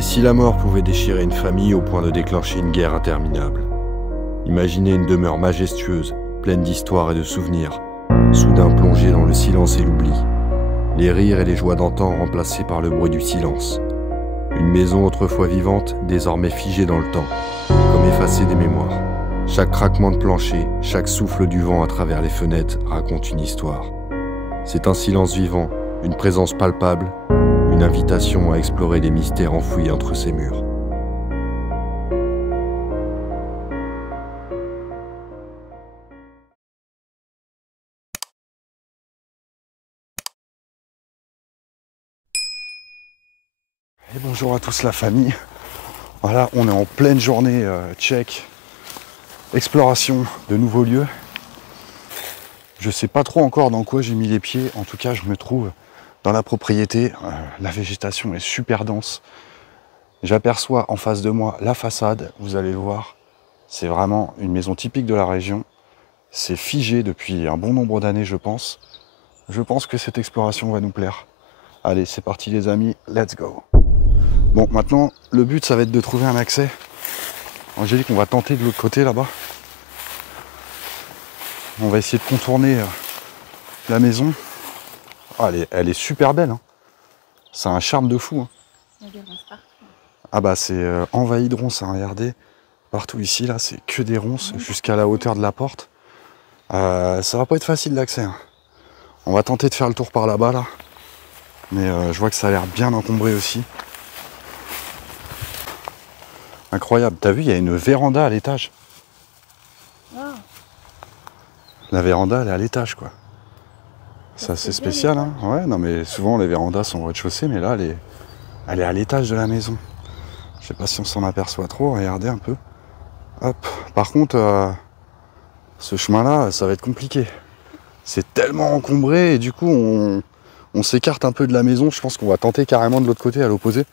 Et si la mort pouvait déchirer une famille au point de déclencher une guerre interminable? Imaginez une demeure majestueuse, pleine d'histoires et de souvenirs, soudain plongée dans le silence et l'oubli. Les rires et les joies d'antan remplacés par le bruit du silence. Une maison autrefois vivante, désormais figée dans le temps, comme effacée des mémoires. Chaque craquement de plancher, chaque souffle du vent à travers les fenêtres raconte une histoire. C'est un silence vivant, une présence palpable, une invitation à explorer les mystères enfouis entre ces murs. Et bonjour à tous la famille. Voilà, on est en pleine journée tchèque, exploration de nouveaux lieux. Je sais pas trop encore dans quoi j'ai mis les pieds, en tout cas je me trouve dans la propriété. La végétation est super dense. J'aperçois en face de moi la façade, vous allez le voir. C'est vraiment une maison typique de la région. C'est figé depuis un bon nombre d'années je pense. Je pense que cette exploration va nous plaire. Allez, c'est parti les amis, let's go. Bon, maintenant, le but, ça va être de trouver un accès. Angélique, on va tenter de l'autre côté, là-bas. On va essayer de contourner la maison. Ah, elle est super belle. Hein. C'est un charme de fou. Hein. Il y a des ronces partout. Ah bah, c'est envahi de ronces, hein. Regardez. Partout ici, là, c'est que des ronces, jusqu'à la hauteur de la porte. Ça va pas être facile d'accès. Hein. On va tenter de faire le tour par là-bas, là. Mais je vois que ça a l'air bien encombré aussi. Incroyable. T'as vu, il y a une véranda à l'étage. Oh. La véranda, elle est à l'étage, quoi. C'est assez spécial, hein. Ouais, non, mais souvent, les vérandas sont au rez-de-chaussée, mais là, elle est à l'étage de la maison. Je sais pas si on s'en aperçoit trop. Regardez un peu. Hop. Par contre, ce chemin-là, ça va être compliqué. C'est tellement encombré et du coup, on s'écarte un peu de la maison. Je pense qu'on va tenter carrément de l'autre côté, à l'opposé.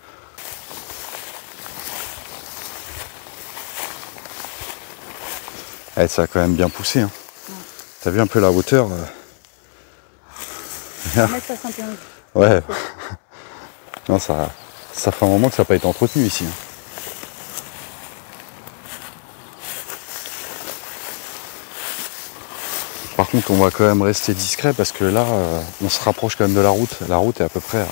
Eh, ça a quand même bien poussé. Hein. Ouais. T'as vu un peu la hauteur 1m71. Ouais. Non, ça fait un moment que ça n'a pas été entretenu ici. Hein. Par contre, on va quand même rester discret parce que là, on se rapproche quand même de la route. La route est à peu près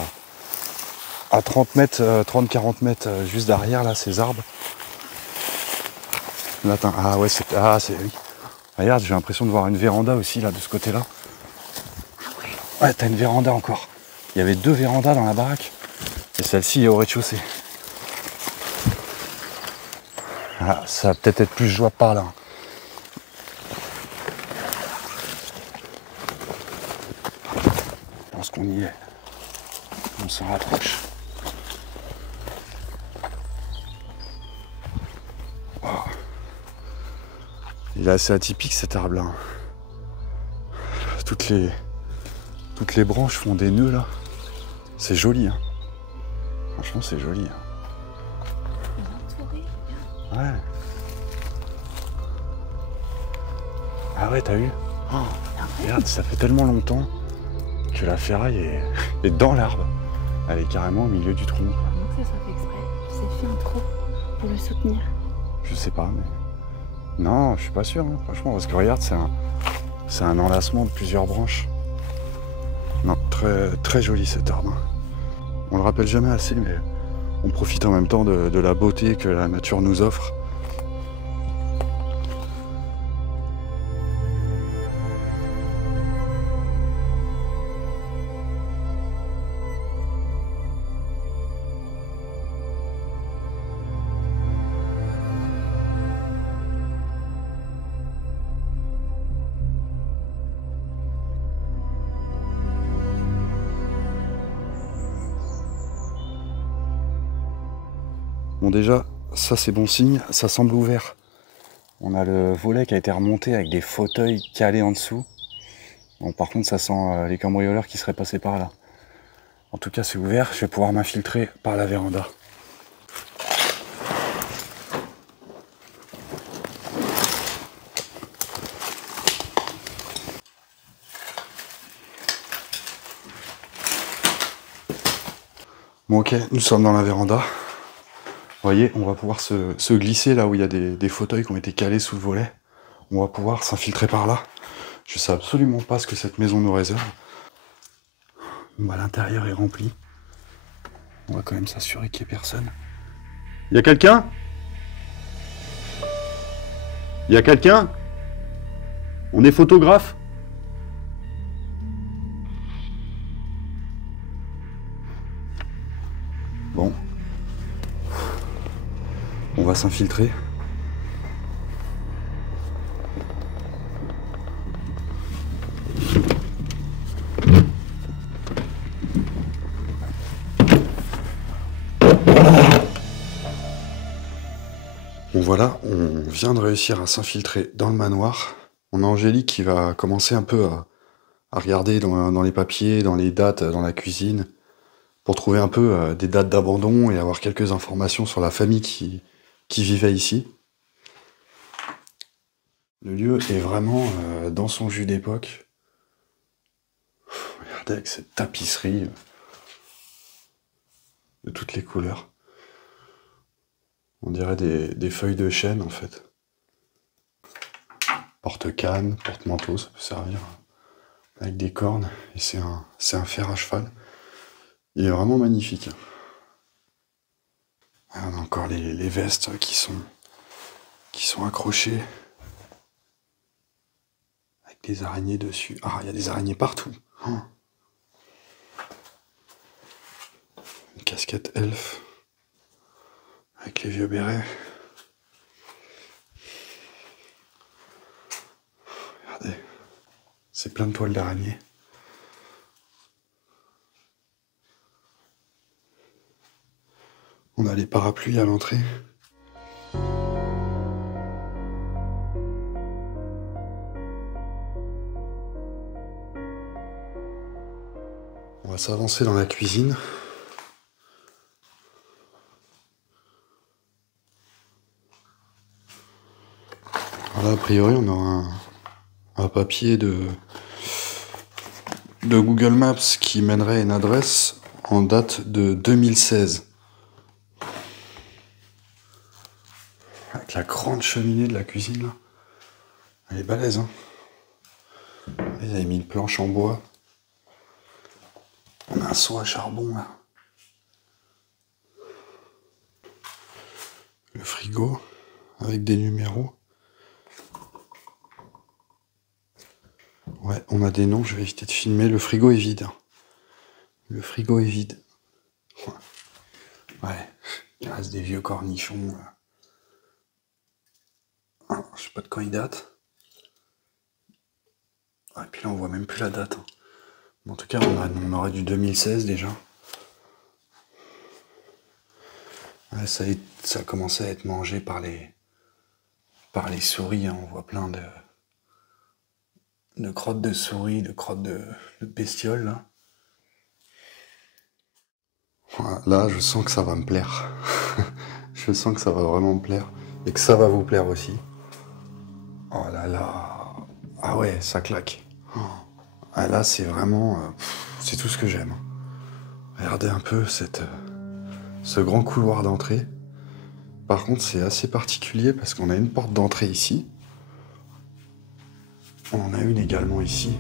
à 30 mètres, 30-40 mètres juste derrière, là, ces arbres. Là, ah ouais, c'est oui. Regarde, j'ai l'impression de voir une véranda aussi, là, de ce côté-là. Ouais, t'as une véranda encore. Il y avait 2 vérandas dans la baraque. Et celle-ci est au rez-de-chaussée. Ah, ça va peut-être être plus jouable par là. Je pense qu'on y est. On s'en rapproche. Wow. Il est assez atypique cet arbre là. Toutes les branches font des nœuds là. C'est joli. Hein. Franchement c'est joli. Hein. Ouais. Ah ouais, t'as vu? Oh, regarde, ça fait tellement longtemps que la ferraille est dans l'arbre. Elle est carrément au milieu du tronc. Quoi. Comment que ça soit fait exprès? C'est fait un trou pour le soutenir. Je sais pas, mais... Non, je suis pas sûr, hein, franchement, parce que regarde, c'est un enlacement de plusieurs branches. Non, très, très joli cet arbre. On le rappelle jamais assez, mais on profite en même temps de la beauté que la nature nous offre. Bon déjà, ça c'est bon signe, ça semble ouvert. On a le volet qui a été remonté avec des fauteuils calés en dessous. Bon, par contre ça sent les cambrioleurs qui seraient passés par là. En tout cas c'est ouvert, je vais pouvoir m'infiltrer par la véranda. Bon ok, nous sommes dans la véranda. voyez, on va pouvoir se glisser là où il y a des fauteuils qui ont été calés sous le volet. On va pouvoir s'infiltrer par là. Je sais absolument pas ce que cette maison nous réserve. Bah, l'intérieur est rempli. On va quand même s'assurer qu'il n'y ait personne. Y a quelqu'un? Y a quelqu'un? On est photographe? Bon. On va s'infiltrer. Bon voilà, on vient de réussir à s'infiltrer dans le manoir. On a Angélique qui va commencer un peu à regarder dans les papiers, dans les dates, dans la cuisine, pour trouver un peu des dates d'abandon et avoir quelques informations sur la famille qui vivait ici. Le lieu est vraiment dans son jus d'époque. Regardez avec cette tapisserie de toutes les couleurs. On dirait des feuilles de chêne en fait. Porte-canne, porte-manteau, ça peut servir. Avec des cornes, et c'est un fer à cheval. Il est vraiment magnifique. On a encore les vestes qui sont accrochées. Avec des araignées dessus. Ah, il y a des araignées partout. Oh. Une casquette elfe. Avec les vieux bérets. Regardez. C'est plein de toiles d'araignée. On a les parapluies à l'entrée. On va s'avancer dans la cuisine. Voilà, a priori, on aura un papier de Google Maps qui mènerait à une adresse en date de 2016. Avec la grande cheminée de la cuisine, là. Elle est balèze, hein. Ils avaient mis une planche en bois. On a un seau à charbon, là. Le frigo, avec des numéros. Ouais, on a des noms, je vais éviter de filmer. Le frigo est vide. Le frigo est vide. Ouais, il reste des vieux cornichons. Ah, je sais pas de quand ils datent. Et puis là, on voit même plus la date. En tout cas, on aurait du 2016 déjà. Ouais, ça a commencé à être mangé par les souris. Hein. On voit plein de crottes de souris, de crottes de bestioles. Là. Voilà, là, je sens que ça va me plaire. Je sens que ça va vraiment me plaire. Et que ça va vous plaire aussi. Oh là là. Ah ouais, ça claque. Ah là, c'est vraiment... c'est tout ce que j'aime. Regardez un peu ce grand couloir d'entrée. Par contre, c'est assez particulier parce qu'on a une porte d'entrée ici. On en a une également ici,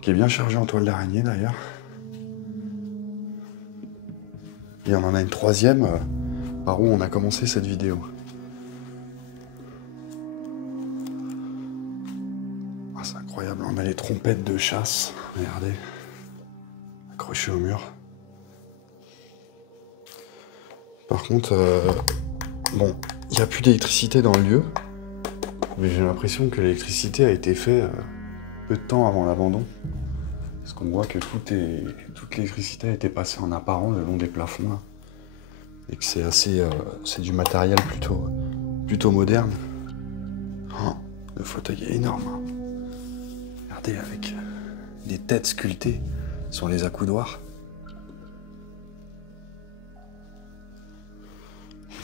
qui est bien chargée en toile d'araignée d'ailleurs. Et on en a une troisième par où on a commencé cette vidéo. Ah, c'est incroyable, on a les trompettes de chasse, regardez, accrochées au mur. Par contre, bon, il n'y a plus d'électricité dans le lieu, mais j'ai l'impression que l'électricité a été faite peu de temps avant l'abandon. Parce qu'on voit que toute l'électricité a été passée en apparent le long des plafonds là. Et que c'est c'est du matériel plutôt moderne. Oh, le fauteuil est énorme. Hein. Regardez avec des têtes sculptées sur les accoudoirs.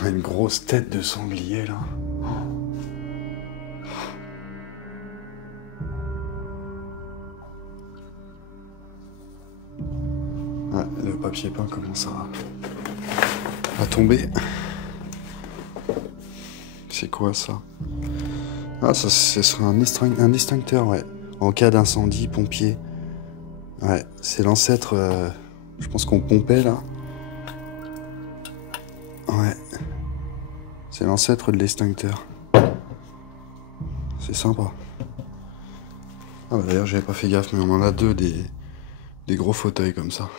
On a une grosse tête de sanglier là. Ouais, le papier peint commence À tomber. C'est quoi ça? Ah, ça, ce serait un extincteur, ouais. En cas d'incendie, pompier. Ouais, c'est l'ancêtre, je pense qu'on pompait là. Ouais. C'est l'ancêtre de l'extincteur. C'est sympa. Ah bah d'ailleurs, j'avais pas fait gaffe, mais on en a deux des gros fauteuils comme ça.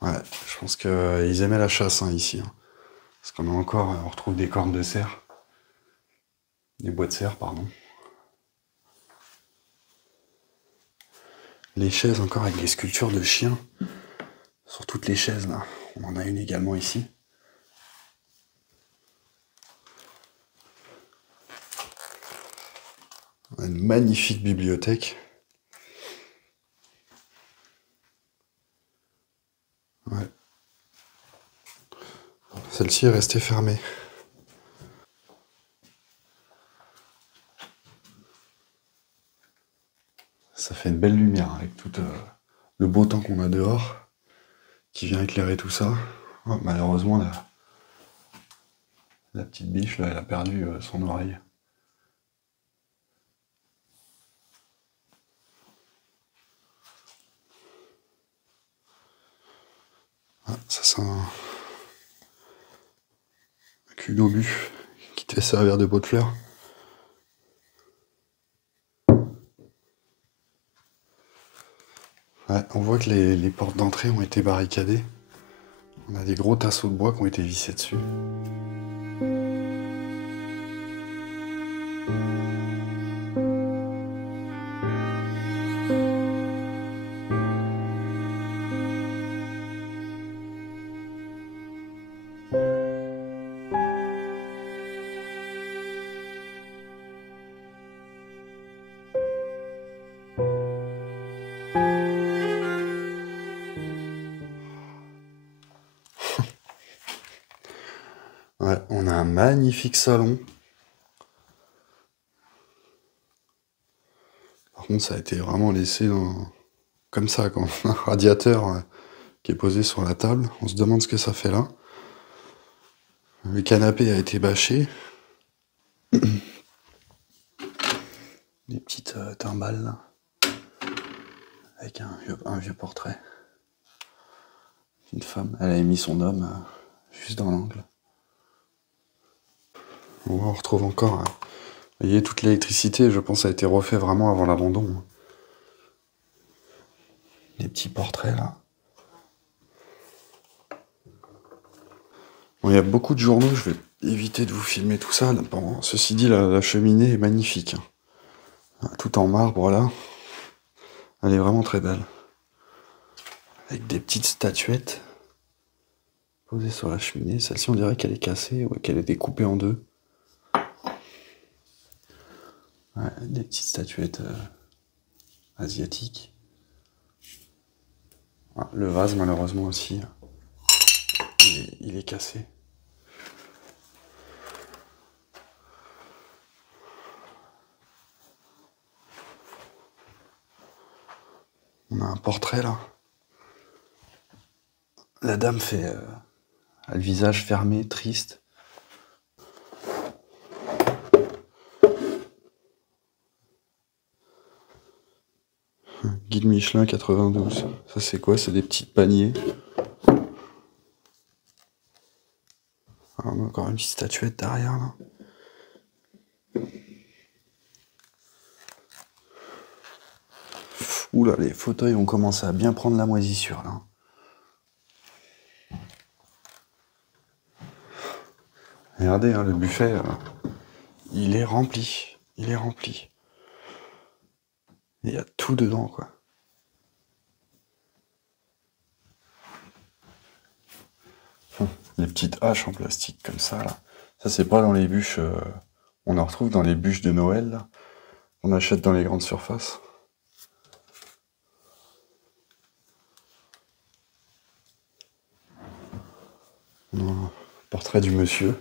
Ouais, je pense qu'ils aimaient la chasse hein, ici. Hein. Parce qu'on a encore, on retrouve des cornes de cerf. Des bois de cerf, pardon. Les chaises encore avec des sculptures de chiens. Sur toutes les chaises là. On en a une également ici. On a une magnifique bibliothèque. Ouais. Celle-ci est restée fermée. Ça fait une belle lumière avec tout le beau temps qu'on a dehors qui vient éclairer tout ça. Oh, malheureusement, la petite biche, là, elle a perdu son oreille. Ah, ça c'est un cul d'obus qui devait servir de pot de fleurs. Ouais, on voit que les portes d'entrée ont été barricadées. On a des gros tasseaux de bois qui ont été vissés dessus. Ouais, on a un magnifique salon. Par contre, ça a été vraiment laissé comme ça, quand on a un radiateur qui est posé sur la table. On se demande ce que ça fait là. Le canapé a été bâché. Des petites timbales là. Avec un vieux portrait. Une femme, elle a mis son homme juste dans l'angle. On retrouve encore. Vous voyez, toute l'électricité, je pense, a été refait vraiment avant l'abandon. Des petits portraits là. Bon, il y a beaucoup de journaux, je vais éviter de vous filmer tout ça. Bon, ceci dit, la cheminée est magnifique. Tout en marbre là. Elle est vraiment très belle. Avec des petites statuettes posées sur la cheminée. Celle-ci, on dirait qu'elle est cassée ou qu'elle est découpée en deux. Ouais, des petites statuettes asiatiques. Ah, le vase, malheureusement aussi, il est cassé. On a un portrait là. La dame a le visage fermé, triste. Guide Michelin 92. Ça c'est quoi? C'est des petits paniers. Ah, on a encore une petite statuette derrière là. Oula, les fauteuils ont commencé à bien prendre la moisissure là. Regardez, hein, le buffet, il est rempli. Il est rempli. Il y a tout dedans, quoi. Les petites haches en plastique comme ça, là. Ça, c'est pas dans les bûches. On en retrouve dans les bûches de Noël, là. On achète dans les grandes surfaces. Non, portrait du monsieur.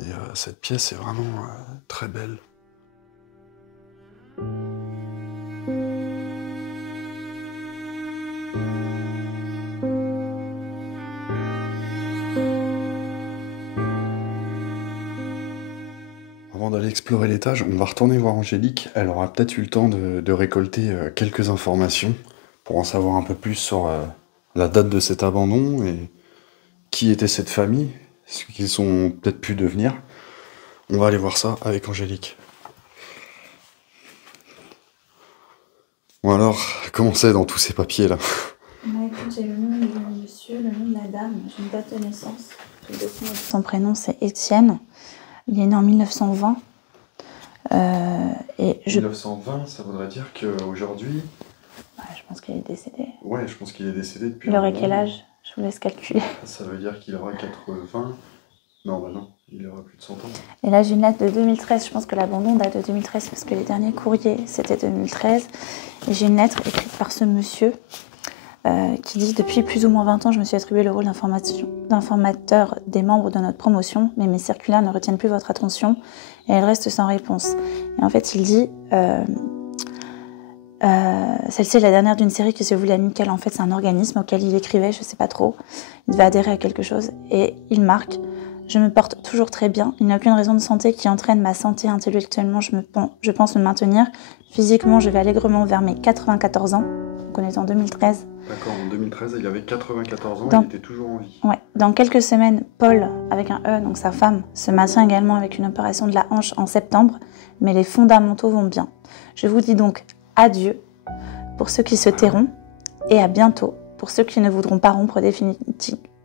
Et cette pièce est vraiment très belle. aller explorer l'étage. On va retourner voir Angélique. Elle aura peut-être eu le temps de récolter quelques informations pour en savoir un peu plus sur la date de cet abandon et qui était cette famille, ce qu'ils sont peut-être pu devenir. On va aller voir ça avec Angélique. Bon alors, comment c'est dans tous ces papiers là? Écoute, j'ai le nom du monsieur, le nom de la dame, j'ai une date de naissance. Son prénom c'est Étienne. Il est né en 1920. Et 1920, ça voudrait dire qu'aujourd'hui... Ouais, je pense qu'il est décédé. Ouais, je pense qu'il est décédé depuis... Il aurait quel âge? Je vous laisse calculer. Ça veut dire qu'il aura 80... Non, bah non, il aura plus de 100 ans. Et là, j'ai une lettre de 2013. Je pense que l'abandon date de 2013 parce que les derniers courriers, c'était 2013. Et j'ai une lettre écrite par ce monsieur qui dit « Depuis plus ou moins 20 ans, je me suis attribué le rôle d'informateur des membres de notre promotion, mais mes circulaires ne retiennent plus votre attention et elles restent sans réponse. » Et en fait, il dit celle-ci est la dernière d'une série qui se voulait amicale. En fait, c'est un organisme auquel il écrivait, je sais pas trop. Il devait adhérer à quelque chose. Et il marque « Je me porte toujours très bien. Il n'y a aucune raison de santé qui entraîne ma santé. Intellectuellement, je pense me maintenir. Physiquement, je vais allègrement vers mes 94 ans. » Donc, on est en 2013. D'accord, en 2013, il avait 94 ans, il était toujours en vie. Ouais. Dans quelques semaines, Paul, avec un E, donc sa femme, se maintient également avec une opération de la hanche en septembre, mais les fondamentaux vont bien. Je vous dis donc adieu pour ceux qui se tairont et à bientôt pour ceux qui ne voudront pas rompre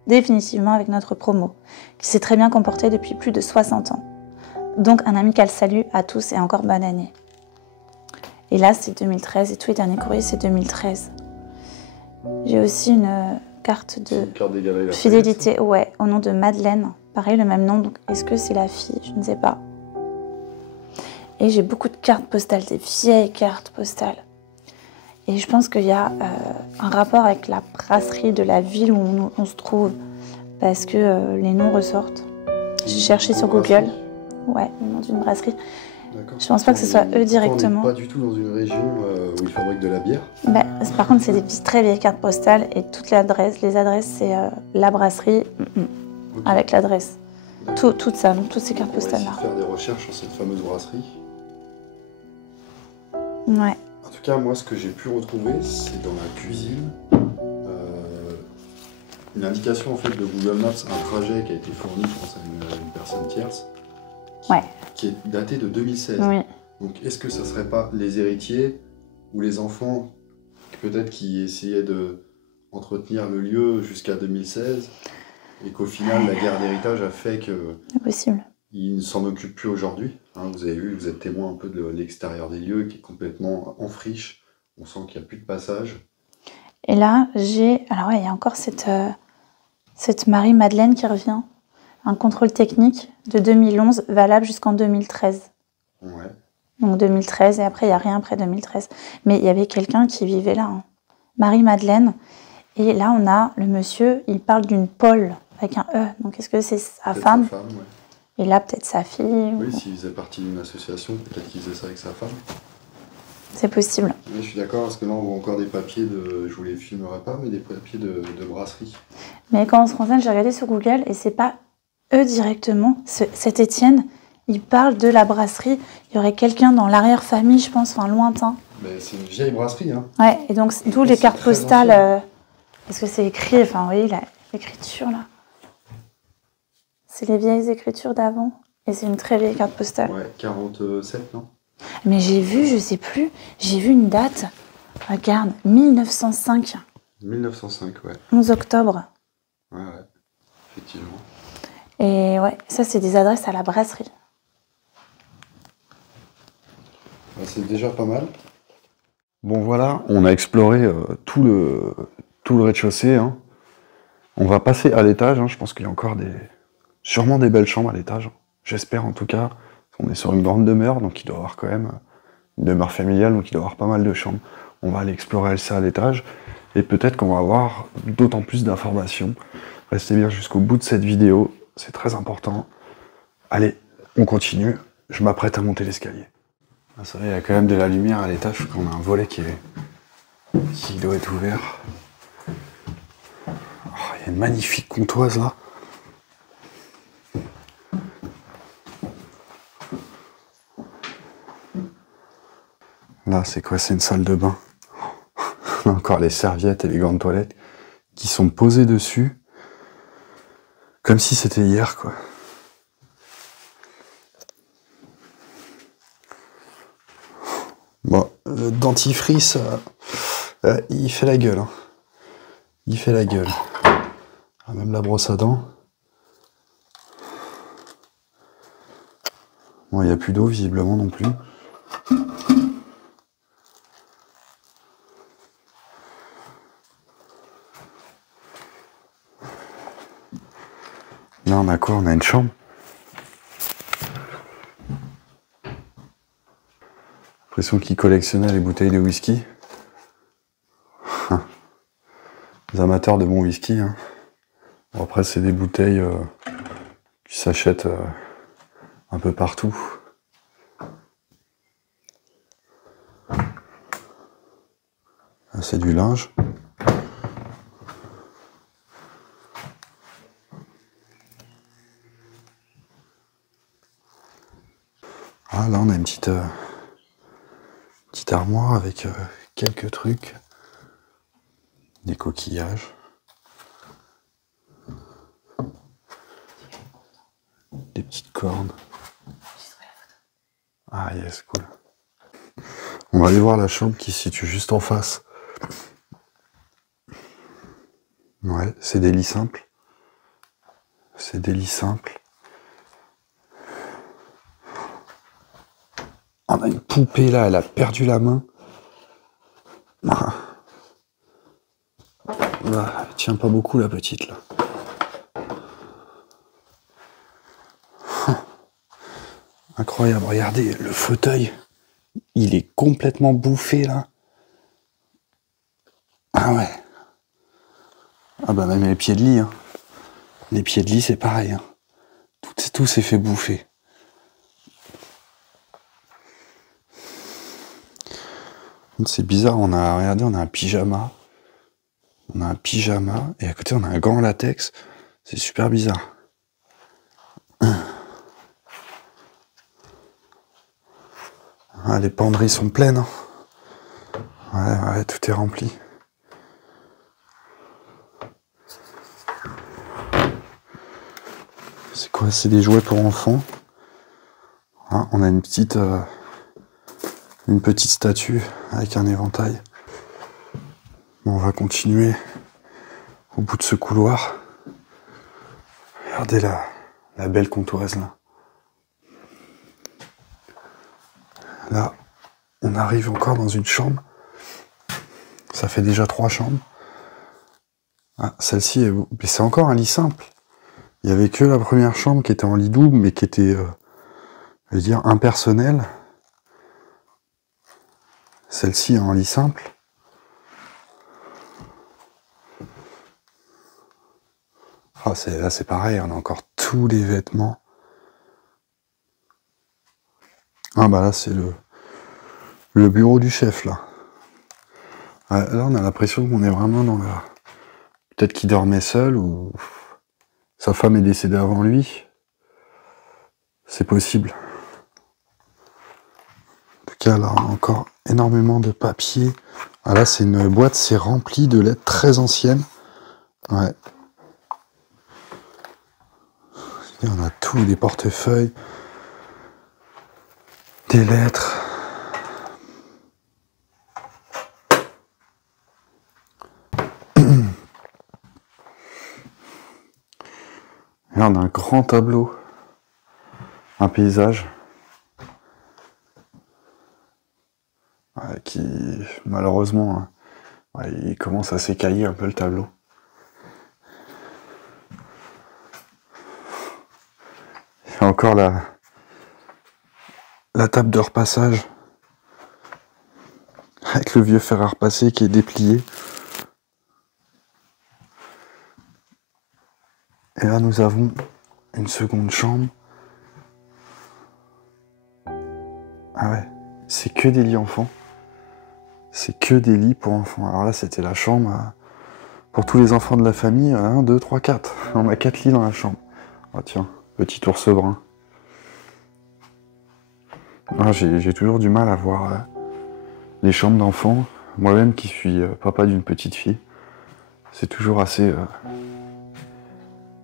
définitivement avec notre promo, qui s'est très bien comporté depuis plus de 60 ans. Donc un amical salut à tous et encore bonne année. Et là, c'est 2013 et tous les derniers courriers, c'est 2013. J'ai aussi une carte de fidélité, ouais, au nom de Madeleine. Pareil, le même nom, donc est-ce que c'est la fille? Je ne sais pas. Et j'ai beaucoup de cartes postales, des vieilles cartes postales. Et je pense qu'il y a un rapport avec la brasserie de la ville où on se trouve, parce que les noms ressortent. J'ai cherché sur Google. Ouais, le nom d'une brasserie. Je pense pas que ce soit eux directement. On n'est pas du tout dans une région où ils fabriquent de la bière. Bah, par contre, c'est des très vieilles cartes postales et toutes les adresses, c'est la brasserie okay. Avec l'adresse. Tout ça, donc toutes ces cartes postales là. On va essayer de faire des recherches sur cette fameuse brasserie. Ouais. En tout cas, moi, ce que j'ai pu retrouver, c'est dans la cuisine une indication en fait de Google Maps, un trajet qui a été fourni, je pense, à une personne tierce. Ouais. Qui est daté de 2016. Oui. Donc est-ce que ça serait pas les héritiers ou les enfants peut-être qui essayaient de entretenir le lieu jusqu'à 2016 et qu'au final la guerre d'héritage a fait que ils ne s'en occupent plus aujourd'hui. Hein, vous avez vu, vous êtes témoin un peu de l'extérieur des lieux qui est complètement en friche. On sent qu'il n'y a plus de passage. Et là, alors ouais, il y a encore cette Marie-Madeleine qui revient. Un contrôle technique de 2011 valable jusqu'en 2013. Ouais. Donc 2013 et après il n'y a rien après 2013. Mais il y avait quelqu'un qui vivait là, hein. Marie-Madeleine. Et là on a le monsieur, il parle d'une Paul avec un E. Donc est-ce que c'est sa femme, ouais. Et là peut-être sa fille. Oui, s'il faisait partie d'une association, peut-être qu'il faisait ça avec sa femme. C'est possible. Oui, je suis d'accord, parce que là on voit encore des papiers de, je vous les filmerai pas, mais des papiers de brasserie. Mais quand on se renseigne, j'ai regardé sur Google et c'est pas eux directement. Cet Étienne, il parle de la brasserie. Il y aurait quelqu'un dans l'arrière-famille, je pense, enfin lointain. Mais c'est une vieille brasserie, hein. Ouais, et donc d'où les cartes postales. Parce que c'est écrit, enfin, vous voyez, l'écriture là. C'est les vieilles écritures d'avant. Et c'est une très vieille carte postale. Ouais, 47, non? Mais j'ai vu, je sais plus, j'ai vu une date. Regarde, 1905. 1905, ouais. 11 octobre. Ouais, effectivement. Et ouais, ça c'est des adresses à la brasserie. C'est déjà pas mal. Bon voilà, on a exploré tout le rez-de-chaussée. Hein. On va passer à l'étage. Hein. Je pense qu'il y a encore sûrement des belles chambres à l'étage. J'espère en tout cas. On est sur une grande demeure, donc il doit y avoir quand même une demeure familiale, donc il doit y avoir pas mal de chambres. On va aller explorer ça à l'étage. Et peut-être qu'on va avoir d'autant plus d'informations. Restez bien jusqu'au bout de cette vidéo. C'est très important. Allez, on continue. Je m'apprête à monter l'escalier. Ah, ça va, il y a quand même de la lumière à l'étage, parce qu'on a un volet qui doit être ouvert. Oh, il y a une magnifique comptoise là. Là, c'est quoi? C'est une salle de bain. Encore les serviettes et les gants de toilette qui sont posés dessus. Comme si c'était hier, quoi. Bon, le dentifrice, il fait la gueule. Hein. Il fait la gueule. Ah, même la brosse à dents. Bon, il n'y a plus d'eau, visiblement, non plus. Là, on a quoi? On a une chambre. L'impression qu'il collectionnait les bouteilles de whisky. Les amateurs de bon whisky. Hein. Bon, après, c'est des bouteilles qui s'achètent un peu partout. Là, c'est du linge. Ah, là, on a une petite armoire avec quelques trucs. Des coquillages. Des petites cordes. Ah yes, cool. On va aller voir la chambre qui se situe juste en face. Ouais, c'est des lits simples. C'est des lits simples. On a une poupée là, elle a perdu la main. Ah. Là, elle tient pas beaucoup la petite là. Incroyable, regardez, le fauteuil, il est complètement bouffé là. Ah ouais. Ah bah même les pieds de lit. Hein. Les pieds de lit c'est pareil. Hein. Tout s'est fait bouffer. C'est bizarre, regardez, on a un pyjama. On a un pyjama et à côté on a un gant en latex. C'est super bizarre. Ah, les penderies sont pleines. Hein. Ouais, tout est rempli. C'est quoi? C'est des jouets pour enfants. Ah, on a une petite statue avec un éventail. Bon, on va continuer au bout de ce couloir. Regardez la belle comptoise là. Là, on arrive encore dans une chambre. Ça fait déjà 3 chambres. Ah, celle-ci, c'est encore un lit simple. Il n'y avait que la première chambre qui était en lit double, mais qui était, je veux dire, impersonnelle. Celle-ci en lit simple. Ah, là, c'est pareil, on a encore tous les vêtements. Ah bah là, c'est le bureau du chef, là. Ah, là, on a l'impression qu'on est vraiment dans la... Peut-être qu'il dormait seul, ou sa femme est décédée avant lui. C'est possible. En tout cas, là, on a encore énormément de papier. Ah là, c'est une boîte, c'est rempli de lettres très anciennes. Ouais. Et on a tout, des portefeuilles, des lettres. Et là, on a un grand tableau, un paysage, qui, malheureusement, il commence à s'écailler un peu le tableau. Il y a encore la table de repassage, avec le vieux fer à repasser qui est déplié. Et là, nous avons une seconde chambre. Ah ouais, c'est que des lits enfants. C'est que des lits pour enfants. Alors là, c'était la chambre pour tous les enfants de la famille. 1, 2, 3, 4. On a 4 lits dans la chambre. Ah tiens, petit ours brun. Ah, j'ai toujours du mal à voir... Les chambres d'enfants, moi-même qui suis papa d'une petite fille, c'est toujours assez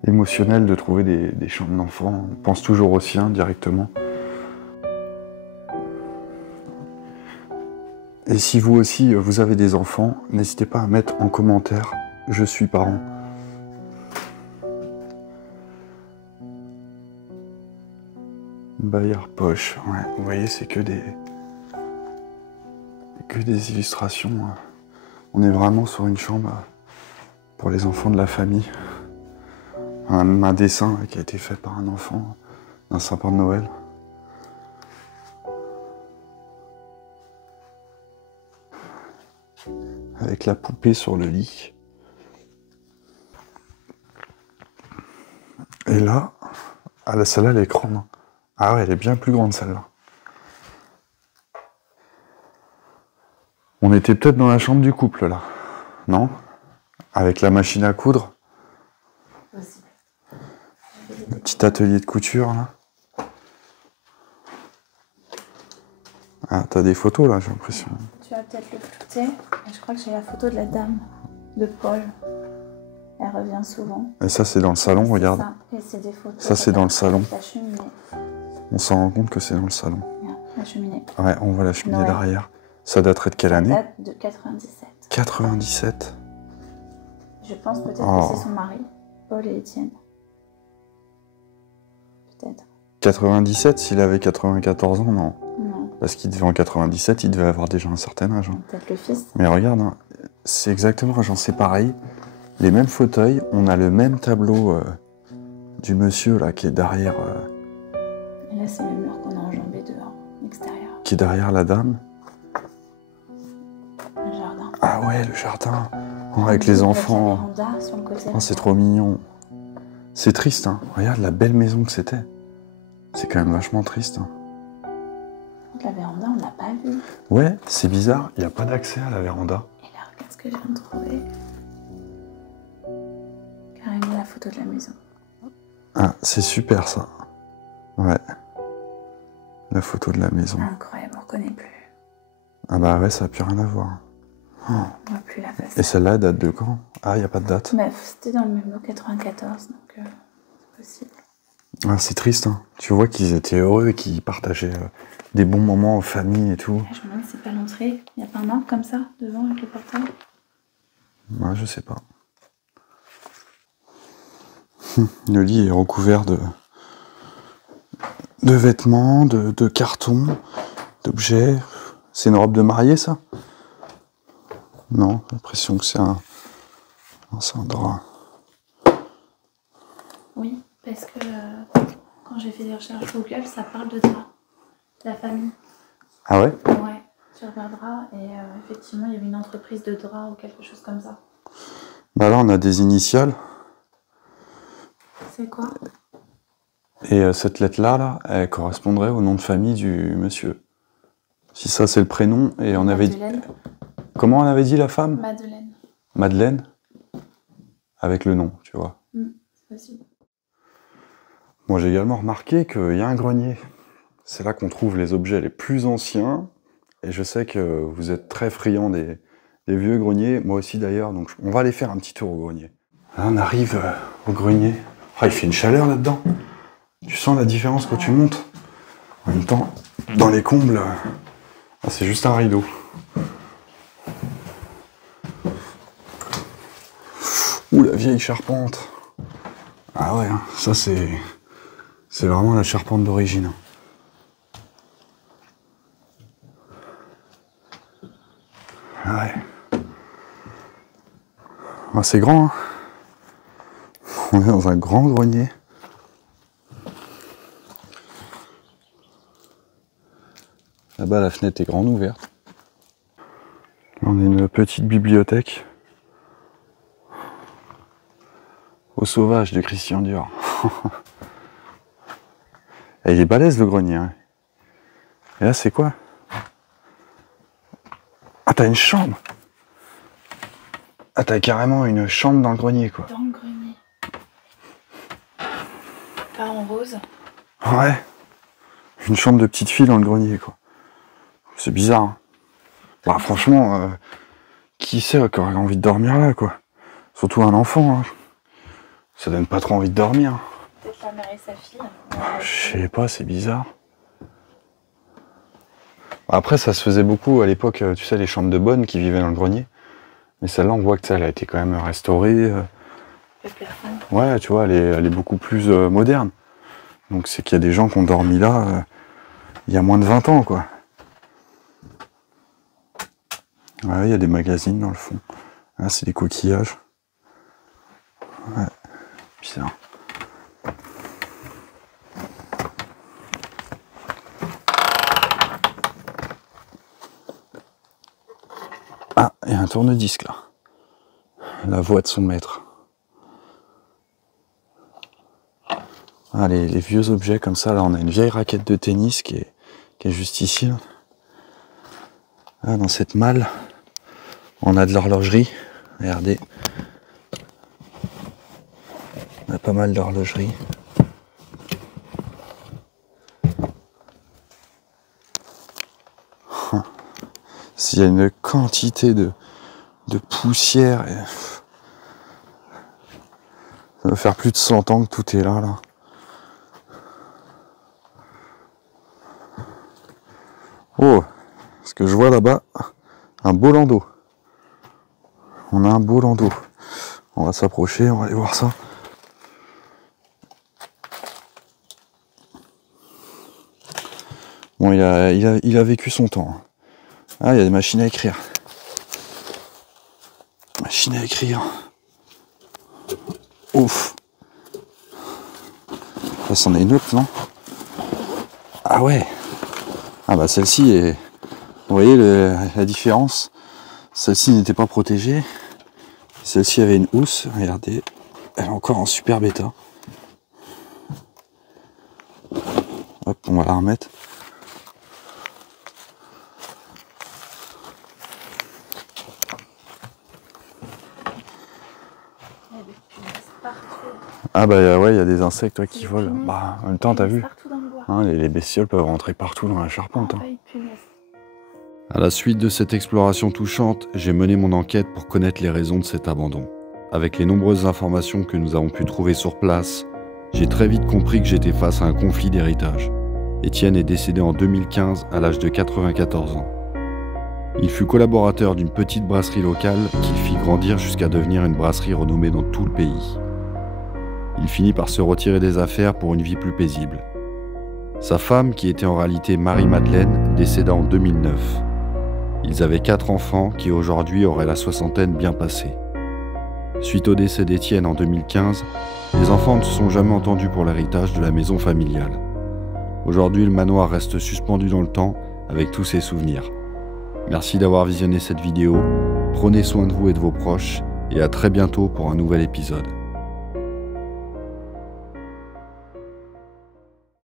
émotionnel de trouver des chambres d'enfants. On pense toujours aux siens directement. Et si vous aussi, vous avez des enfants, n'hésitez pas à mettre en commentaire « Je suis parent ». Bayard poche, ouais, vous voyez, c'est que des illustrations. On est vraiment sur une chambre pour les enfants de la famille. Un dessin qui a été fait par un enfant d'un sapin de Noël. Avec la poupée sur le lit. Et là, celle-là, elle est grande. Ah ouais, elle est bien plus grande, celle-là. On était peut-être dans la chambre du couple, là. Non? Avec la machine à coudre. Possible. Le petit atelier de couture, là. Ah, t'as des photos, là, j'ai l'impression. Tu vas peut-être le flouter. Je crois que j'ai la photo de la dame, de Paul. Elle revient souvent. Et ça, c'est dans le salon, regarde. Ça. Et c'est des photos. Ça, c'est dans le salon. La cheminée. On s'en rend compte que c'est dans le salon. La cheminée. Ouais, on voit la cheminée Noël. derrière. Ça daterait de quelle année? Ça date de 97. 97. Je pense peut-être que c'est son mari, Paul et Étienne. Peut-être. 97, s'il avait 94 ans, non. Non. Parce qu'il devait en 97, il devait avoir déjà un certain âge. Hein. Peut-être le fils. Mais regarde, hein, c'est exactement, j'en sais pareil. Les mêmes fauteuils, on a le même tableau du monsieur là qui est derrière. Et là, c'est le mur qu'on a enjambé dehors, l'extérieur. Qui est derrière la dame. Le jardin. Ah ouais, le jardin. Oh, avec les enfants. La véranda sur le côté. Oh, c'est trop mignon. C'est triste, hein. Regarde la belle maison que c'était. C'est quand même vachement triste. Hein. La véranda, on l'a pas vue. Ouais, c'est bizarre, il n'y a pas d'accès à la véranda. Et là, regarde ce que je viens de trouver. Carrément la photo de la maison. Ah, c'est super ça. Ouais. La photo de la maison. Incroyable, on reconnaît plus. Ah bah ouais, ça n'a plus rien à voir. Oh. On voit plus la face. Et celle-là date de quand? Ah, il n'y a pas de date. Bref, c'était dans le même lot 94, donc c'est possible. Ah, c'est triste, hein. Tu vois qu'ils étaient heureux et qu'ils partageaient des bons moments en famille et tout. Je me demande si c'est pas l'entrée. Il n'y a pas un arbre comme ça, devant, avec le portail. Ouais, je sais pas. Le lit est recouvert de vêtements, de cartons, d'objets. C'est une robe de mariée, ça? Non, j'ai l'impression que c'est un drap. Oui, parce que quand j'ai fait des recherches Google, ça parle de drap, de la famille. Ah ouais? Ouais, tu regarderas et effectivement, il y avait une entreprise de drap ou quelque chose comme ça. Bah là, on a des initiales. C'est quoi? Et cette lettre-là, là, elle correspondrait au nom de famille du monsieur. Si ça, c'est le prénom, et on avait dit... Madeleine. Comment on avait dit la femme? Madeleine. Madeleine? Avec le nom, tu vois. C'est possible. Moi, j'ai également remarqué qu'il y a un grenier. C'est là qu'on trouve les objets les plus anciens. Et je sais que vous êtes très friands des vieux greniers. Moi aussi, d'ailleurs. Donc, on va aller faire un petit tour au grenier. Là, on arrive au grenier. Ah, il fait une chaleur là-dedans. Tu sens la différence quand tu montes. En même temps, dans les combles, c'est juste un rideau. Ouh, la vieille charpente. Ah ouais, hein, ça c'est vraiment la charpente d'origine. Ah ouais. Ah, c'est grand, hein. On est dans un grand grenier. Là-bas, la fenêtre est grande ouverte. Là, on a une petite bibliothèque. Au sauvage de Christian Dior. Et il est balèze le grenier. Hein. Et là, c'est quoi? Ah, t'as une chambre. Ah, t'as carrément une chambre dans le grenier, quoi. Dans le grenier. Pas en rose. Ouais. Une chambre de petite fille dans le grenier, quoi. C'est bizarre. Hein. Bah franchement, qui c'est qui aurait envie de dormir là, quoi? Surtout un enfant, hein. Ça donne pas trop envie de dormir. Peut-être la mère et sa fille. Je sais pas, c'est bizarre. Après, ça se faisait beaucoup à l'époque, tu sais, les chambres de bonne qui vivaient dans le grenier. Mais celle-là, on voit que elle a été quand même restaurée. Ouais, tu vois, elle est beaucoup plus moderne. Donc c'est qu'il y a des gens qui ont dormi là il y a moins de 20 ans, quoi. Ouais, il y a des magazines dans le fond. Là, c'est des coquillages. Ouais, bizarre. Ah, il y a un tourne-disque là. La voix de son maître. Ah, les vieux objets comme ça, là, on a une vieille raquette de tennis qui est juste ici. Là. Ah, dans cette malle, on a de l'horlogerie. Regardez. On a pas mal d'horlogerie. S'il y a une quantité de poussière. Ça va faire plus de 100 ans que tout est là. Oh, ce que je vois là-bas, un beau landau. On a un beau landau. On va s'approcher, on va aller voir ça. Bon, il a vécu son temps. Ah, il y a des machines à écrire. Machine à écrire. Ouf. Ça, c'en est une autre, non? Ah ouais. Ah bah celle-ci est... Vous voyez la différence? Celle-ci n'était pas protégée. Celle-ci avait une housse. Regardez. Elle est encore en super bêta. Hop, on va la remettre. Ah bah ouais, il y a des insectes qui volent. Bah, en même temps, t'as vu, hein, les bestioles peuvent rentrer partout dans la charpente. Hein. À la suite de cette exploration touchante, j'ai mené mon enquête pour connaître les raisons de cet abandon. Avec les nombreuses informations que nous avons pu trouver sur place, j'ai très vite compris que j'étais face à un conflit d'héritage. Étienne est décédé en 2015 à l'âge de 94 ans. Il fut collaborateur d'une petite brasserie locale qu'il fit grandir jusqu'à devenir une brasserie renommée dans tout le pays. Il finit par se retirer des affaires pour une vie plus paisible. Sa femme, qui était en réalité Marie-Madeleine, décéda en 2009. Ils avaient 4 enfants qui aujourd'hui auraient la soixantaine bien passée. Suite au décès d'Étienne en 2015, les enfants ne se sont jamais entendus pour l'héritage de la maison familiale. Aujourd'hui, le manoir reste suspendu dans le temps avec tous ses souvenirs. Merci d'avoir visionné cette vidéo, prenez soin de vous et de vos proches, et à très bientôt pour un nouvel épisode.